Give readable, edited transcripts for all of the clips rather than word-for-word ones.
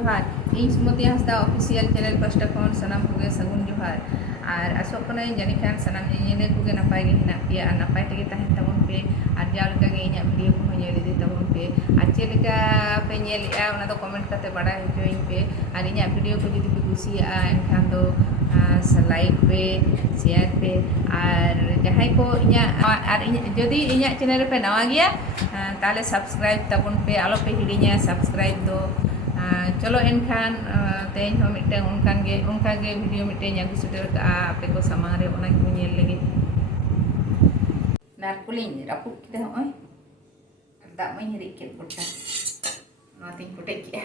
जोहार इन सुमति Hansda official channel pasta खन सनाम कोगे सगुन जोहार और आसोग कना जानी खान सनाम नेले कोगे नपाय गे हेना पे और नपाय तेगे ताहेन ताबोन पे और जावलका गे इᱧᱟᱜ वीडियो को नेल इदि ताबोन पे और चेलेका पे नेलेआ ओना दो कमेंट काते बाडाय होचोइन पे और इᱧाᱜ वीडियो को जुदी पे कुसिया एनखान दो लाइक पे शेयर पे और जहां को जदि इᱧᱟᱜ चैनल पे नवा गया ताले सब्सक्राइब ताबोन पे आलो पे हिड़िया सब्सक्राइब दो चलो एनखान तेज हो मिटन उनकागे वीडियो मिटन अगु सेटर का आपे को सामान रे ओना को नेल लगे नारकुलिन रापुक किते होय दा मई हरि के पोटा नोती पोटे के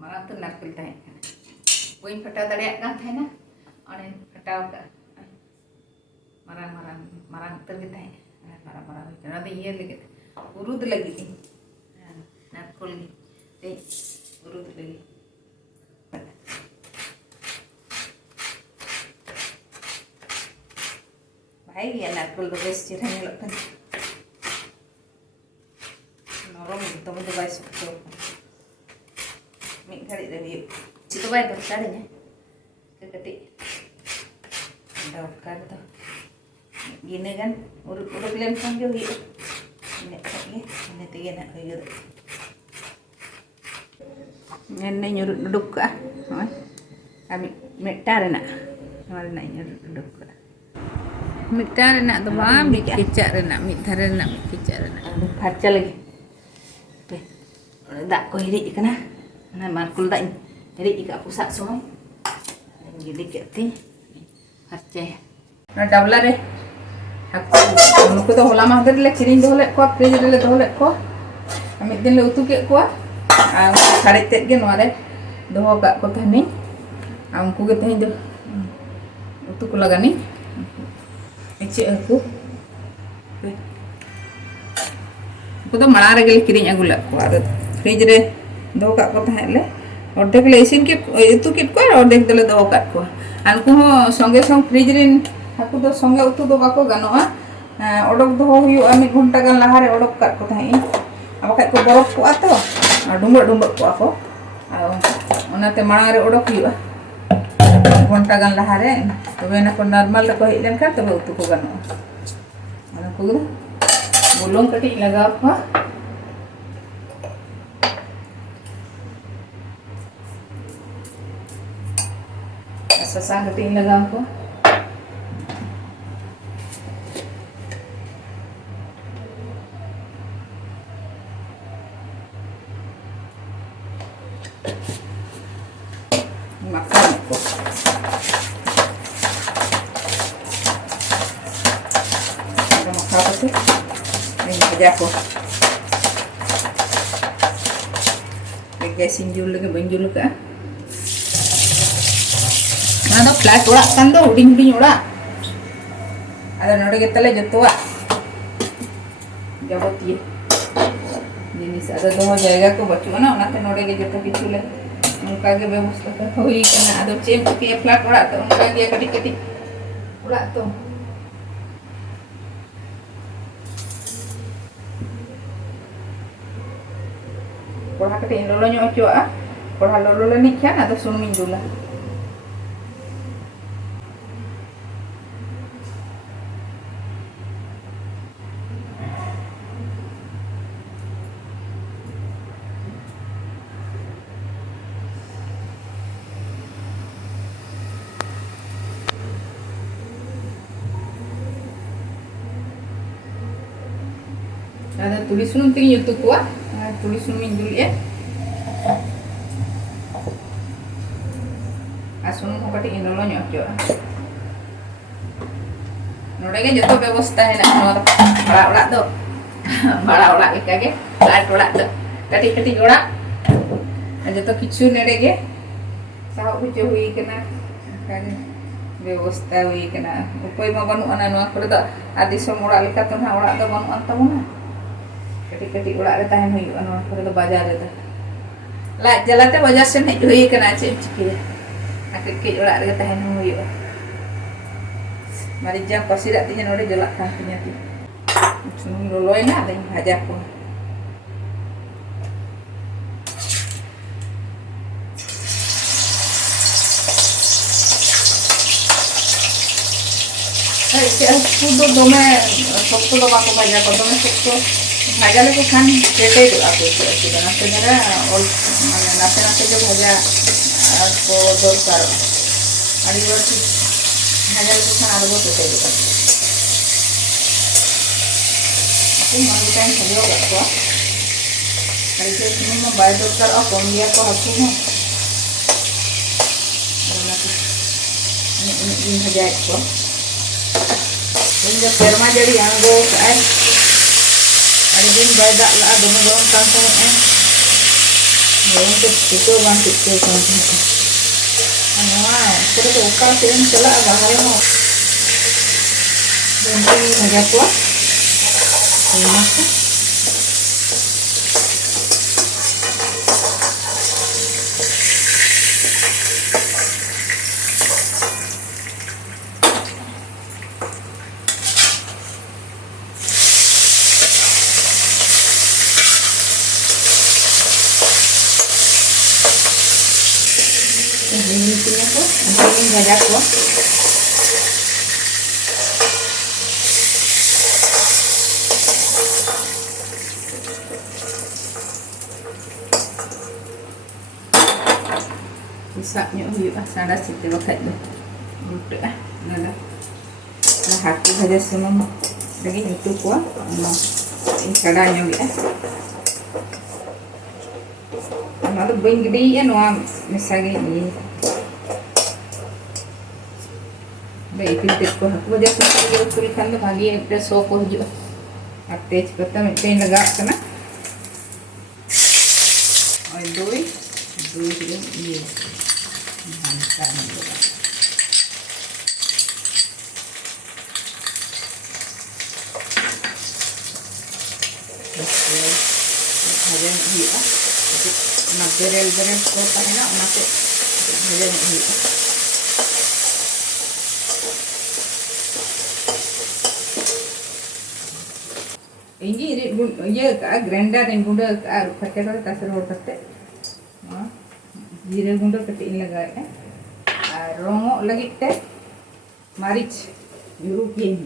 मारा तो नारकुल ताहे कोई फटा दड़िया कान थे ना ओने फटाव का मारांग मारांग मारांग उतर के ताहे मारा मारा होय ना दे ये लगे उरुद लगी थी नारकुल ते उरुद लगी भाई ये नारकुल दो बेस चिरा नेलकन नरम तो मुझे बाय सकतो मी घड़ी रे भी चितो बाय दरकार ने कटी दरकार तो gini kan urut lem kan jo hi ini tege nak kayu ngene nyurut duduk ka kami metar nak warna nyurut duduk ka metar nak tu ba mi kecak nak mi thare nak mi kecak nak phaca lagi dak ko hiri kana na markul dak hiri ka pusak semua gini keti phaca na dabla re उनको तो होला माहदर ले चिरिंग दोले को fridge रे दोले को मिद दिन ले उतु के को आ साड़े तेज के नोरे दोहो का को थानी आ उनको के तही दो उतु को लगानी इचे को उनको तो मणा रे गेल किरिंग अगुला को आ फ्रिज रे दोहो का को थाले ऑर्धेक ले इसिन के उतु के को ऑर्धेक दले दोहो का को उनको संगे संग फ्रिज रे हाकु दो संगे उतु दो बाको गानोआ ओडक दो हुयुआ मिद घंटा गान लाहारे ओडक काट को थाई आबा को बरफ को आतो डुंबक डुंबक को आको ओनाते मांग रे ओडक हुयुआ घंटा गान लाहारे तबे ना को नॉर्मल को हेज लेन का तबे उतु को गानोआ ओना को बुलुंग कटी लगाव को ससा कटी लगाव को makan ko ada makapa sih ini aja ko gasin jul lagi banjul ka ada flat urak kan do uding uding urak ada node getale jotoa jabotiye jinis ada doho jayga ko bachuna onate node ge joto kichu le उनका के व्यवस्था होई कना आदो चेम के flat उड़ा तो उनका के कटी कटी उड़ा तो कोढ़ा कटी लोलो ᱧᱚᱜ ᱚᱪᱚᱜᱼᱟ कोढ़ा लोलो लनिक खान आदो सुनुमिन दुला ada tulis sunum tinggi YouTube kuah tulis sunumin dulu ya asunum kau katik indolo nyok nore ke joto ବ୍ୟବସ୍ଥା है ना बड़ा बड़ा तो बड़ा बड़ा के कागे लाट बड़ा तो katik katik बड़ा joto किछु नेड़े के साहब कुछ हुई कना कागे व्यवस्था हुई कना उपाय मा बनु अना नोआ करे तो आदि सम ओड़ा लेका तो ना ओड़ा तो बनु अंत मोना कटी कटी उड़ा रे ताहेन हुई अनवा करे तो बाजार रे ला जलाते बाजार से नहीं हुई कना चे चिकिया आके के उड़ा रे ताहेन हुई मारी जा पसिरा तिnya नोडे जला का तिnya ti sunung loloy na ada yang hajar ko Sudah dome sokto do bako bhaja ko dome sokto bhaja leko khan kete do apo sudah nase jara ol mane nase nase jo bhaja ko dorkar ari barti bhaja leko khan aro kete do aku mau kan sajo ko ari ke sunu bai dorkar o kom dia ko aku mo ini bhaja ko ini perma jadi yang go ay ada din bayda la dono dono kata ini itu masih itu kan nah terus ukar sini cela bahare mo ini bhaja ko masuk ini punya ko ini bhaja ko Isaknya huyuk sana situ bakat tu untuk nada nah hati saja semua lagi itu kuah ini kadanya dia malu bing gede ya noa misalnya ini baik itu ko aku aja semua itu kan tu bagi itu soko juga attach करता मैं pen लगा करना और दो ये भंटा लगा भजन हुआ ना बेरेल बेरेल को पहना ना से भजन हुआ ये ग्राइंडर इन गुंडा फटे कर तासर हो करते जीरे गुंडा कटे इन लगाए रोंगो लगिते मारिच यूरोपियन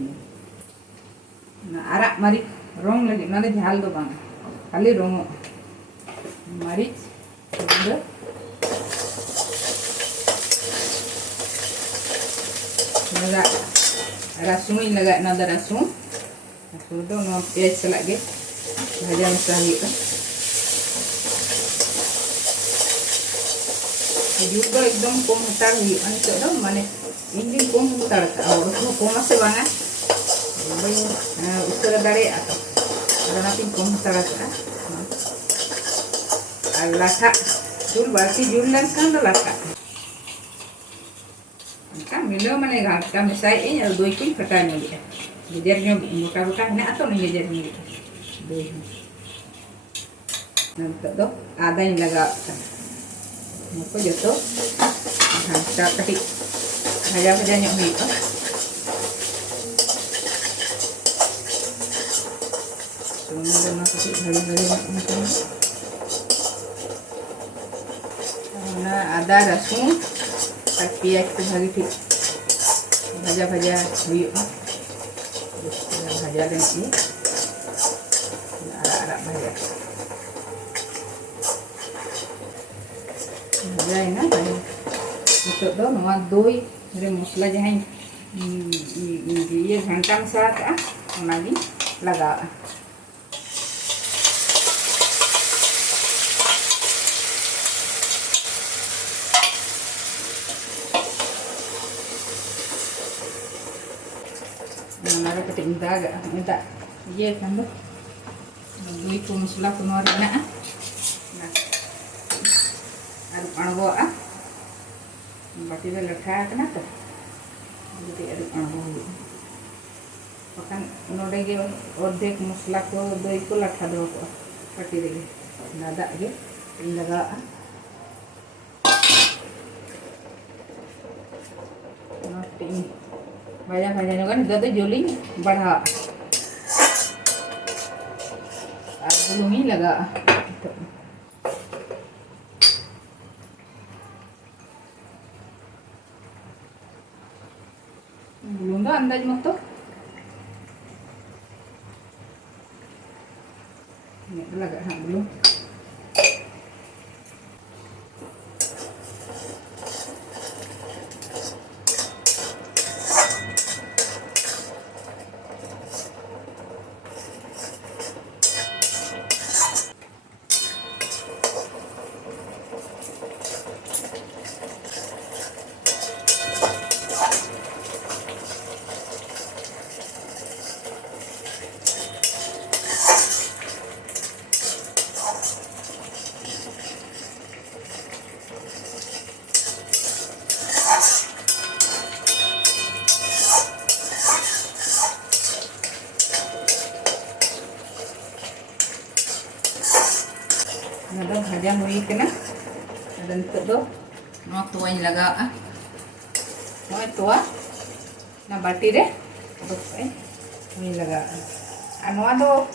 आरा मारिच रोंग लगी ना झाल दो बांग खाली रोंगो मारिच गुंडा लगा रसून इन लगाए ना रसून sudah no pièce lagi bhaja mesra huyu juga एकदम कम हतार हुyu ani to mane ini कम हतार और कम ase banga bai usara dare atau karena tin कम हतार ka alaka jul berarti julan kan laka kan milo mane gak misai ini doi pun katanya dia gejarnya buka-buka ini atau nih gejarnya gitu deh nanti tuh ada yang laga aku jatuh hantar ketik aja nyok gitu semua dengan ketik hari-hari karena ada rasul tapi ya itu hari itu baja huyuk bhaja dan ini arak-arak bhaja ini banyak untuk do noa doi dari musla jahan ये घंटा मसाला का ओनागी लगा nara ketik minta iya kan tuh dui ko musla ko nori na aduk anbo bati be latha kana to jadi aduk anbo bahkan node ge ordek musla ko dui ko latha do ko pati de nada ge laga ini banyak kan itu juling बढ़ा belum ini laga belum ᱫᱚ ᱟᱱᱫᱟᱡ ᱢᱚᱛᱚ ᱞᱟᱜᱟᱜᱼᱟ ᱦᱟᱸᱜ ᱵᱩᱞᱩᱝ Ada hanya mui kena dan itu no tuain laga no tua na bati re to mui laga anu ado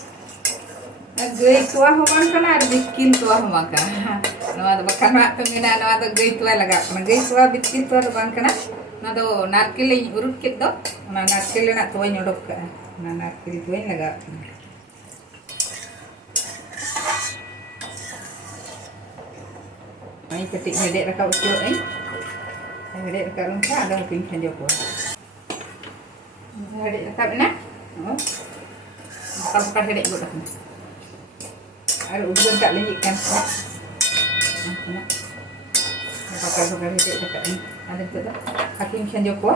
gay tua homan kana ar bikin tua homan kana no ado bakan ma to mena no ado gay tua laga kana gay tua bikin tua do bang kana na do narkil urut kit do na narkil na tuain odok ka na narkil tuain laga Ay, ketik hedek rakau ucuk ni. Hedek rakau lengkap ada ping kanjo ko. Hedek rakau na. Oh. Bukan hedek buat aku. Ada ujian tak lanjutkan. Nah. Pakai hedek rakau ni. Ada tu dah. Hakim kanjo ko.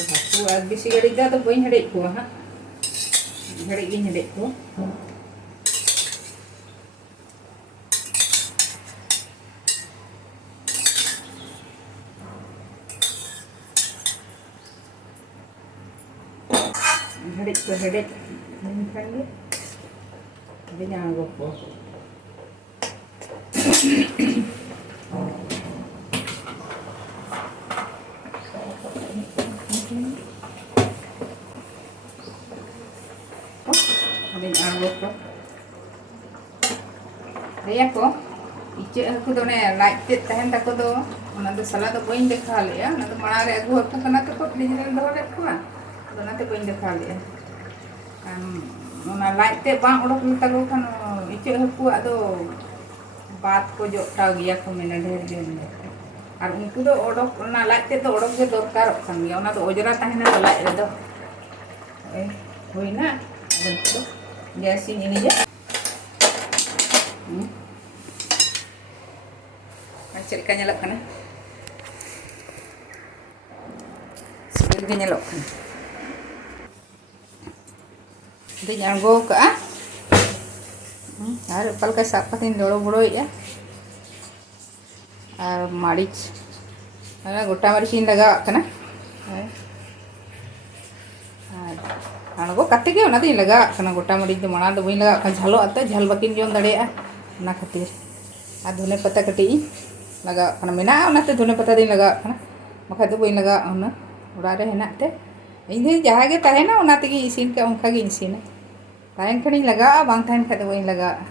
Aku habis hedek dah tu poin hedek ko ha. Hedek ni hedek ko. Hedek ini kan dia. Dia jangan gopo. Dia jangan gopo. Dia ko. Icek aku tu ni light tit tahan tak ko tu. Nanti salah tu poin dekha le ya. Nanti mana ada aku aku kena tu kot dijalan dah ada ko. Nanti poin dekha le ya. Ona light te bang odok ni tago kan icek haku ado baat ko jok tau giya ko mena dher din ar unku do odok ona light te do odok ge dorkar kan giya ona do ojra tahena to light re do hoina ado gasin ini je cek ka nyalok kana sebelum ge nyalok kan Dia nyanggo ke ada palka sapatin doro boro ya ar maric ana gota maricin laga kana ᱟᱬᱜᱚ ᱠᱟᱛᱮ ᱜᱮ ᱚᱱᱟ ᱫᱚᱧ ᱞᱟᱜᱟᱣᱟᱜ ᱠᱟᱱᱟ ᱜᱚᱴᱟ ᱢᱟᱹᱨᱤᱪ ᱫᱚ ᱢᱟᱲᱟᱝ ᱫᱚ ᱵᱟᱹᱧ ᱞᱟᱜᱟᱣᱟᱜ ᱠᱟᱱᱟ ᱡᱷᱟᱞᱚᱜ ᱟᱛᱚ ᱡᱷᱟᱞ ᱵᱟᱹᱠᱤᱱ ᱡᱚᱢ ᱫᱟᱲᱮᱭᱟᱜᱼᱟ ᱚᱱᱟ ᱠᱷᱟᱹᱛᱤᱨ ᱟᱨ ᱫᱷᱚᱱᱮ ᱯᱟᱛᱟ ᱠᱟᱹᱴᱤᱡ ᱤᱧ ᱞᱟᱜᱟᱣᱟᱜ ᱠᱟᱱᱟ ᱢᱮᱱᱟᱜᱼᱟ ᱚᱱᱟᱛᱮ ᱫᱷᱚᱱᱮ ᱯᱟᱛᱟ ᱫᱚᱧ ᱞᱟᱜᱟᱣᱟᱜ ᱠᱟᱱᱟ ᱵᱟᱠᱷᱟᱡ ᱫᱚ ᱵᱟᱹᱧ ᱞᱟᱜᱟᱣᱟᱜ ᱩᱱᱟᱹᱜ ᱚᱲᱟᱜ ᱨᱮ ᱦᱮᱱᱟᱜ ᱛᱮ ᱤᱧ ᱫᱚ ᱡᱟᱦᱟᱸ ᱜᱮ ᱛᱟᱦᱮᱱᱟ ᱚᱱᱟ ᱛᱮᱜᱮ ᱤᱥᱤᱱ ᱠᱟᱜ ᱚᱱᱠᱟ ᱜᱤᱧ ᱤᱥᱤᱱᱟ ᱛᱟᱦᱮᱱ ᱠᱷᱟᱱᱤᱧ ᱞᱟᱜᱟᱣᱟᱜᱼᱟ ᱵᱟᱝ ᱛᱟᱦᱮᱱ ᱠᱷᱟᱡ ᱫᱚ ᱵᱟᱹᱧ ᱞᱟᱜᱟᱣᱟᱜᱼᱟ